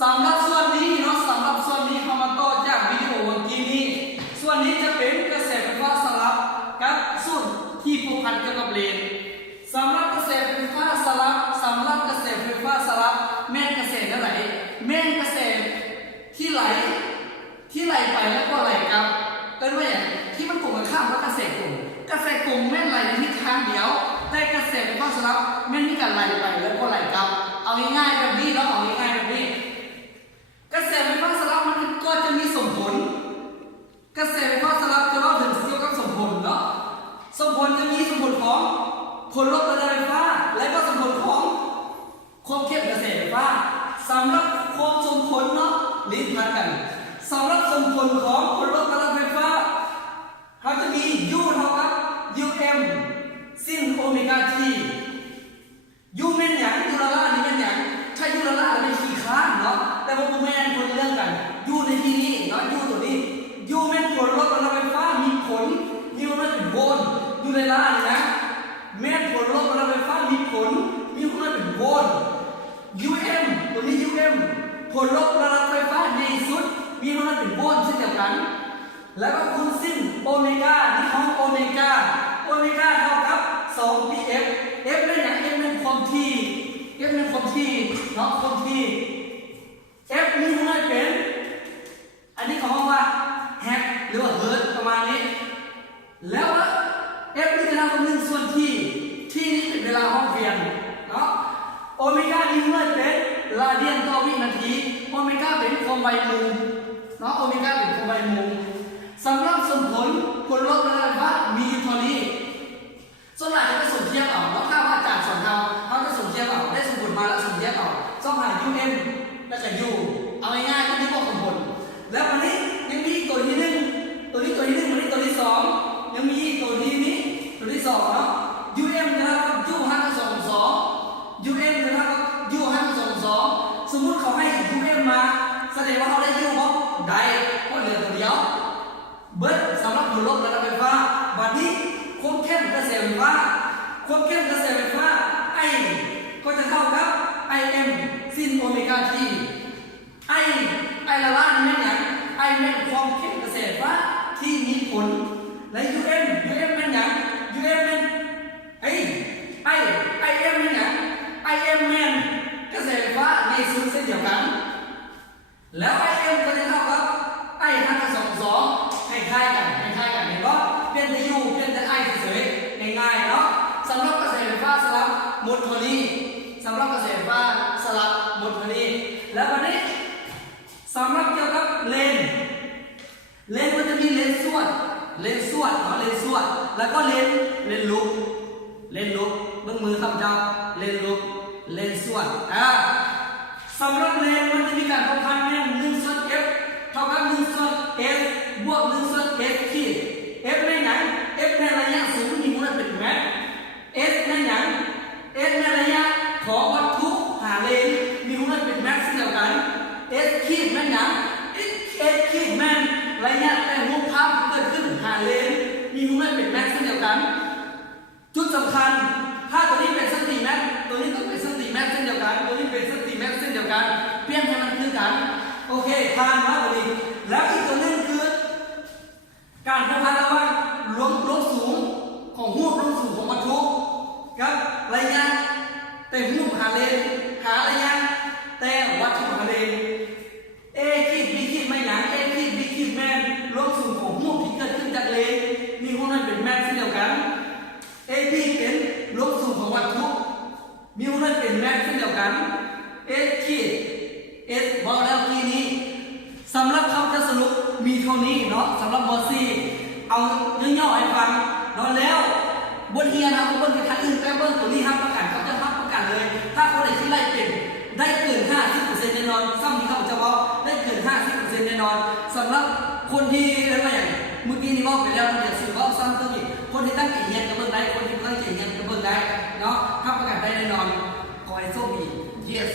สำหรับส่วนนี้เนาะสำหรับส่วนนี้เขามาต่อจากวิดีโอเมื่อกี้นี้ส่วนนี้จะเป็นกระแสไฟฟ้าสลับกับส่วนที่ผูกพันเกี่ยวกับเลนสำหรับกระแสไฟฟ้าสลับสำหรับกระแสไฟฟ้าสลับแม่นกระแสอะไรแม่นกระแสที่ไหลไปแล้วก็ไหลกลับว่าอย่างที่มันกลุ่มกันข้ามแล้วกระแสกลุ่มแม่นไหลในทิศทางเดียวแต่กระแสไฟฟ้าสลับแม่นมีการไหลไปแล้วก็ไหลกลับเอาง่ายๆแบบนี้แล้วเอาง่ายๆแบบนี้กระแสไฟฟ้าสลับมันก็จะมีสมผลกระแสไฟฟ้าสลับจะเล่าถึงเกี่ยวกับสมผลเนาะสมผลจะมีสมผลของผลลดกระแสไฟฟ้าและก็สมผลของความเข้มกระแสไฟฟ้าสำหรับความสมผลเนาะลิ้นพันกันสำหรับสมผลของผลลดกระแสไฟฟ้าเขาจะมี U เท่ากับ UM sin โอเมก้า T U เป็นอย่างยูละล่านี่เป็นอย่างใช่ยูละล่าเป็นขีค้านเนาะแต่ว่าผมไม่ได้คนเรื่องกัน U ในที่นี้เนาะ U ตัวนี้ U เป็นผลลดกระแสไฟฟ้ามีผลU มันเป็นโวลต์ยูละล่านี่นะแม่ผลลดกระแสไฟฟ้ามีผลมีผลเป็นโวลต์ UM ตัวนี้ UM ผลลดกระแสไฟฟ้าในสุดมีผลเป็นโวลต์เช่นเดียวกันแล้วก็คูณสิ้นโอเมก้านี่ของโอเมก้าเท่ากับ 2pf f เป็นอย่าง f เป็นความถี่ f เป็นความถี่เนาะความถี่ f มีผลเป็นอันนี้เขาเรียกว่าแฮกหรือว่าเฮิร์ตประมาณนี้แล้วf นี่จะเท่ากับ1ส่วนที่นี่เป็นเวลาห้องเรียนเนาะโอเมก้ามีผลเป็นราเดียนต่อวินาทีโอเมก้าเป็นความไวมุมเนาะโอเมก้าเป็นความไวมุมสำหรับสมผลลดกระแสไฟฟ้ามีเท่านี้ส่วนใหญ่จะไปส่งเทียบเอาแล้วถ้าว่าจากสอนเขาจะส่งเทียบเอาได้สมผลมาแล้วส่งเทียบเอาต้องหา UM แล้วก็ U เอาง่ายๆก็นี่ก็สมผลแล้ววันนี้ยังมีตัวที่1วันนี้ตัวที่2ยังมีตัวที่2เนาะ UM จะเท่ากับ U 5 2 2 UM จะเท่ากับ U 5 2 2สมมุติเขาให้ UM มาแสดงว่าเขาได้ U เพราะได้เพราะเหลือตัวเดียวเบิร์ดสำหรับผลลดกระแสไฟฟ้าบัดนี้ความเข้มกระแสไฟฟ้าไอก็จะเท่ากับ IM sin โอเมก้า T ไอละล่านี่แม่นอย่างไอแม่นความเข้มกระแสไฟฟ้าที่มีผลและ UM แม่นอย่าง UM แม่นIM แม่นอย่าง IM แม่นกระแสไฟฟ้าในศูนย์เส้นเดียวกันแล้ว IM ก็จะเท่ากับ I 5 2 2ให้คล้ายกันเห็นป่ะเปลี่ยนแต่ U เปลี่ยนแต่ I เฉยๆง่ายๆเนาะสำหรับกระแสไฟฟ้าสลับหมดเท่านี้สำหรับกระแสไฟฟ้าสลับหมดเท่านี้แล้ววันนี้สำหรับเกี่ยวกับเลนมันจะมีเลนสวดแล้วก็เลนลุกเบื้องมือข้าพเจ้าเลนลุกเลนสวดสำหรับเลนมันจะมีการพันแม่น1ส่วน f เท่ากับ1ส่วน f บวก1ส่วน f ขีด f ในไหน f ในระยะสูงมีมูลเป็นแมตร s ในไหน s ในระยะของวัตถุหาเลนมีมูลเป็นแมตรเช่นเดียวกัน s ขีดในไหน s ขีดแม่นระยะแต่รูปภาพที่เกิดขึ้นหาเลนมีมูลเป็นแมตรเช่นเดียวกันจุดสำคัญถ้าตัวนี้เป็นสติแมตรตัวนี้ต้องเป็นสติแมตรเช่นเดียวกันตัวนี้เป็นสติแมตรเช่นเดียวกันเปลี่ยนให้มันคือกันโอเคทานมาตัวนี้แล้วอีกตัวนึงคือการผูกพันระหว่างลมสูงของหูลมสูงของวัตถุกับระยะแต่หูหาเลนหาระยะแต่วัตถุหาเลน A ขีด B ขีดไม่หยัง A ขีด B ขีดแมนลมสูงของหูที่เกิดขึ้นจากเลนมีหูนั้นเป็นแมนเช่นเดียวกัน AB เป็นลมสูงของวัตถุมีหูนั้นเป็นแมนเช่นเดียวกัน S ขีด S บอกแล้วทีนี้สำหรับคำจะสรุปมีเท่านี้เนาะสำหรับม.4เอาย่อๆให้ฟังเนาะแล้วบนเฮียนะบนกระทั่งอื่นแต่เบิ้งตัวนี้ครับประกันเขาจะรับประกันเลยถ้าคนไหนที่ไล่เป็นได้เกิน 50% แน่นอนซ้ำที่เขาจะบอกได้เกิน 50% แน่นอนสำหรับคนที่อะไรอย่างเมื่อกี้นี้บอกไปแล้วมันจะสื่อว่าซ้ำตัวนี้คนที่ตั้งใจเรียนก็เบิ้งได้คนที่ตั้งใจเรียนก็เบิ้งได้เนาะรับประกันได้แน่นอนขอให้โชคดี yes